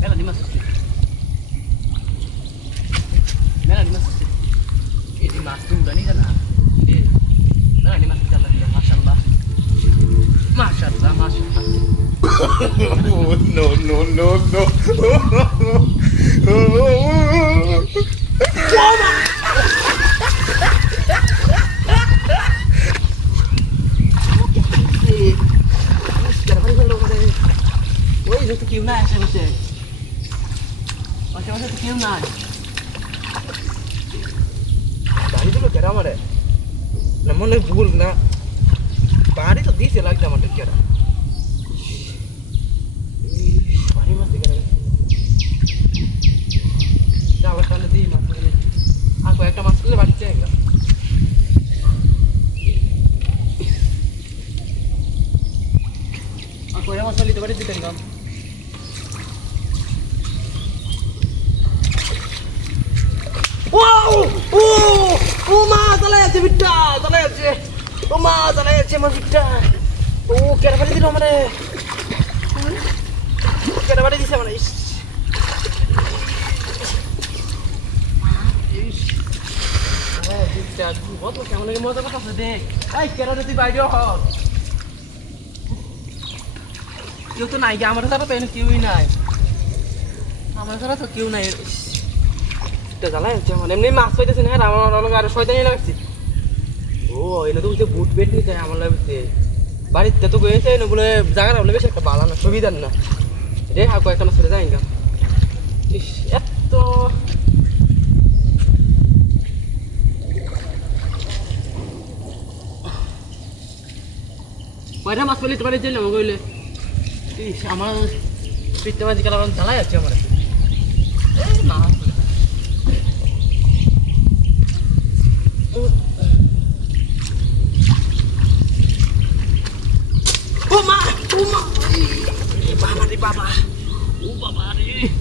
Mela ni masuk sih. Mela ni masuk sih. Ini masuk udah nih kan? Ini mela ni masuk jalan ya, masyaallah. Masyaallah, masyaallah. No, no, no, no. Itu kiu nai saya macam. Macam itu kiu nai. Dari dulu kira mana? Namun ni bul na. Bari tu di selagi zaman tu kira. Bari masih kira. Jawab tanda di masuk ni. Aku ekta masuk ni bari cek. Aku yang masuk ni tu bari ditengam. Wow! Oh, ma, salah aja bida, salah aja. Oh, ma, salah aja mas bida. Oh, kira pada di mana? Kira pada di sana. Oh, bida. Buat lo kamu lagi mau apa kau sedih? Ay, kira ada di video hall. Kau tu naik, amar sana pengen kau ini naik. Amar sana tu kau naik. Jalan aja, mana ini masuk itu sini, orang ada soalnya ni lagi sih. Oh, ini tuh boot bed nih kayak amal lagi sih. Bari itu gue sih, ini boleh jangan boleh besar kebalan, sudah dah. Jadi aku akan masuk aja enggak. Itu. Pada mas beli tempat jalan mau gue le. Amal itu masih kalau orang jalan aja mana. Mas. Baba. Baba ni.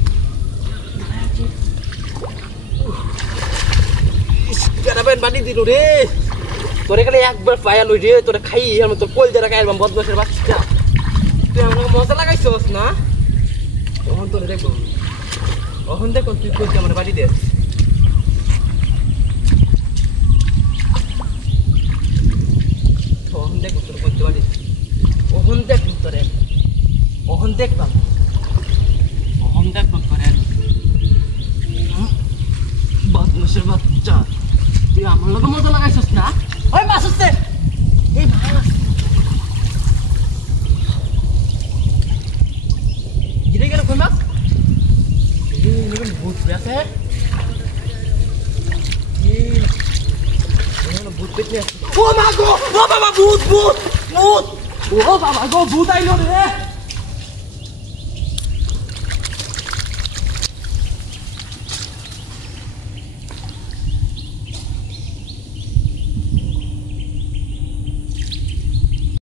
Jangan main bandi tidur deh. Tore kali yang berfaya lu deh, tore kai yang betul pol jarak air membuat besar baca. Tu yang mau masalah kai sos na. Oh tore deh kau. Oh hendak kau tu kau jangan bandi deh. Oh hendak kau tu kau bandi. Oh hendak kau tore. Ohon dek bang, ohon dek bang keren. Bat mesir baca. Dia amal lagu mau jalan kasus na? Oi masuk sih. Mas. Jadi kalau kau mas, ini kan boot biasa. Ini boot bitnya. Oh mago, oh baba boot. Oh baba go boot ayo deh.